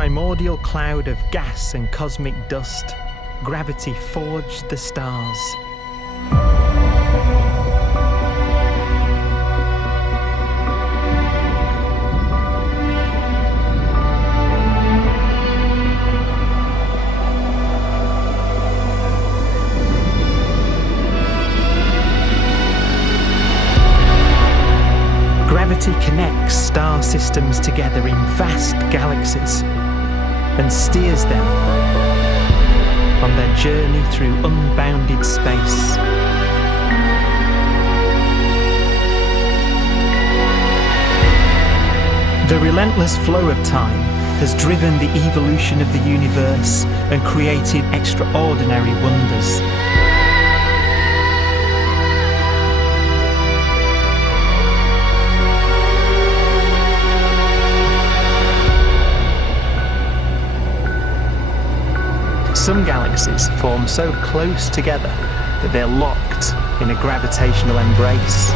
primordial cloud of gas and cosmic dust, gravity forged the stars. Gravity connects star systems together in vast galaxies and steers them on their journey through unbounded space. The relentless flow of time has driven the evolution of the universe and created extraordinary wonders. Some galaxies form so close together that they're locked in a gravitational embrace.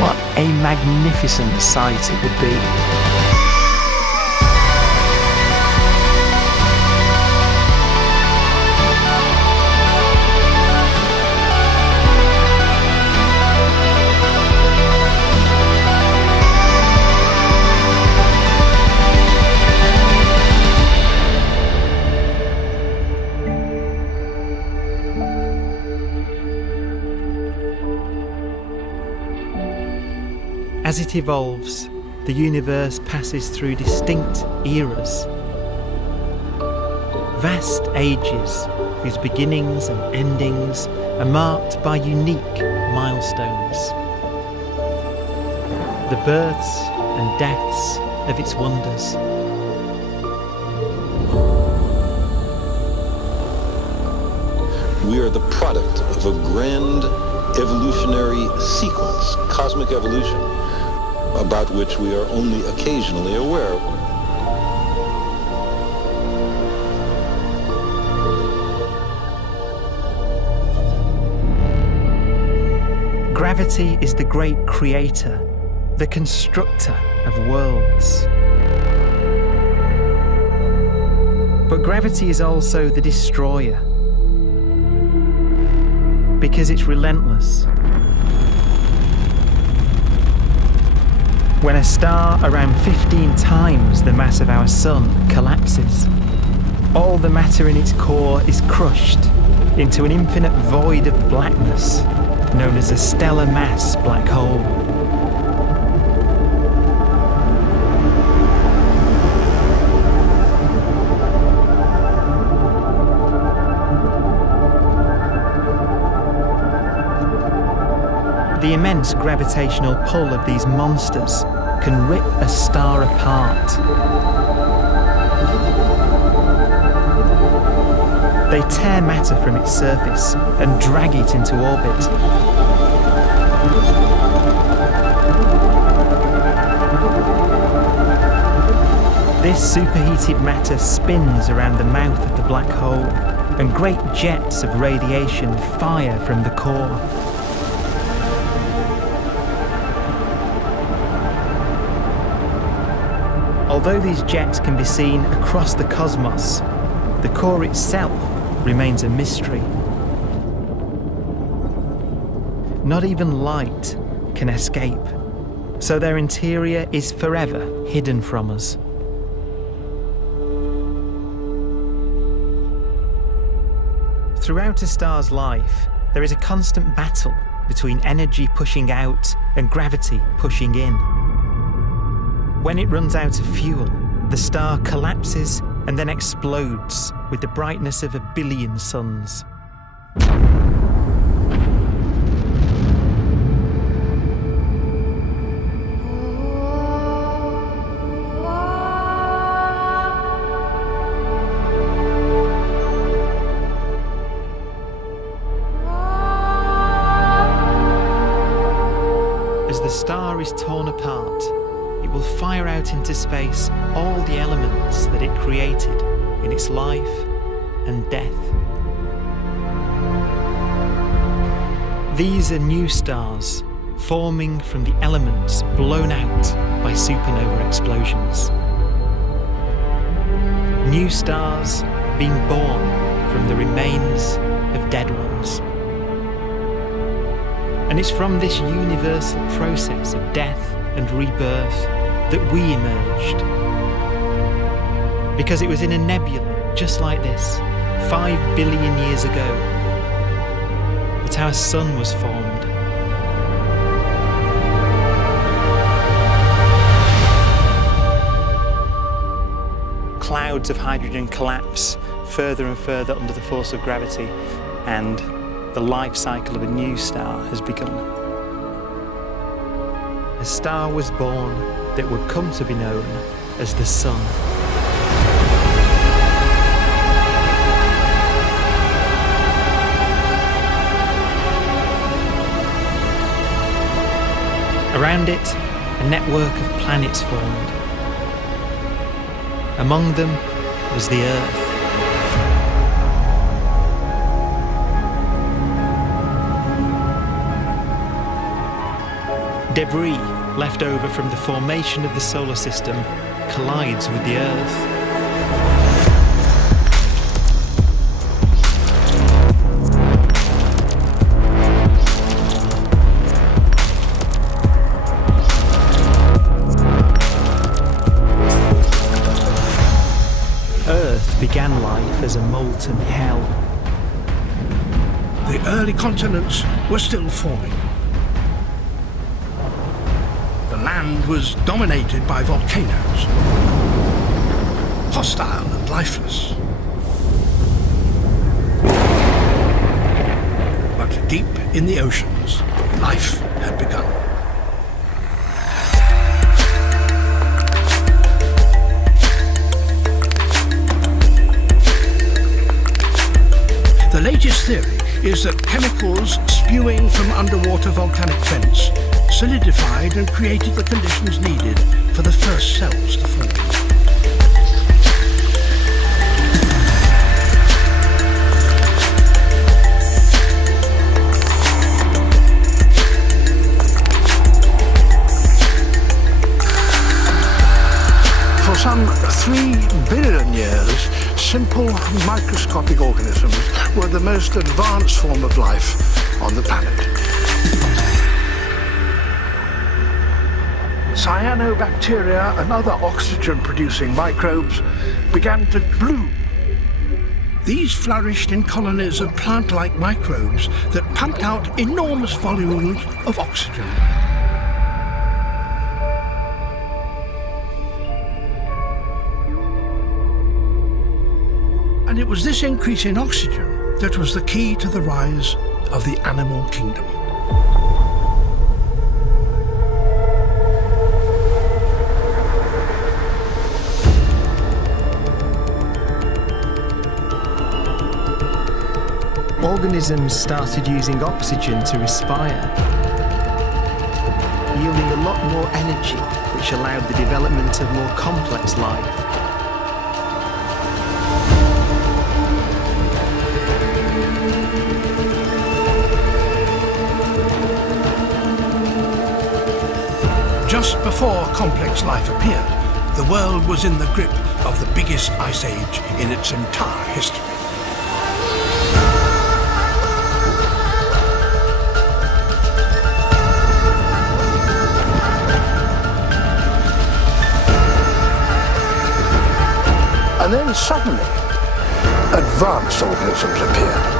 What a magnificent sight it would be. As it evolves, the universe passes through distinct eras. Vast ages whose beginnings and endings are marked by unique milestones. The births and deaths of its wonders. We are the product of a grand evolutionary sequence, cosmic evolution, about which we are only occasionally aware. Gravity is the great creator, the constructor of worlds. But gravity is also the destroyer, because it's relentless. When a star around 15 times the mass of our sun collapses, all the matter in its core is crushed into an infinite void of blackness known as a stellar mass black hole. The immense gravitational pull of these monsters can rip a star apart. They tear matter from its surface and drag it into orbit. This superheated matter spins around the mouth of the black hole, and great jets of radiation fire from the core. Although these jets can be seen across the cosmos, the core itself remains a mystery. Not even light can escape, so their interior is forever hidden from us. Throughout a star's life, there is a constant battle between energy pushing out and gravity pushing in. When it runs out of fuel, the star collapses and then explodes with the brightness of 1 billion suns. As the star is torn apart, it will fire out out into space all the elements that it created in its life and death. These are new stars forming from the elements blown out by supernova explosions. New stars being born from the remains of dead ones. And it's from this universal process of death and rebirth that we emerged. Because it was in a nebula just like this, 5 billion years ago, that our sun was formed. Clouds of hydrogen collapse further and further under the force of gravity, and the life cycle of a new star has begun. A star was born that would come to be known as the Sun. Around it, a network of planets formed. Among them was the Earth. Debris left over from the formation of the solar system collides with the Earth. Earth began life as a molten hell. The early continents were still forming. The land was dominated by volcanoes, hostile and lifeless. But deep in the oceans, life had begun. The latest theory is that chemicals spewing from underwater volcanic vents solidified and created the conditions needed for the first cells to form. For some 3 billion years, simple microscopic organisms were the most advanced form of life on the planet. Cyanobacteria and other oxygen-producing microbes began to bloom. These flourished in colonies of plant-like microbes that pumped out enormous volumes of oxygen. And it was this increase in oxygen that was the key to the rise of the animal kingdom. Organisms started using oxygen to respire, yielding a lot more energy, which allowed the development of more complex life. Just before complex life appeared, the world was in the grip of the biggest ice age in its entire history. And then suddenly, advanced organisms appeared.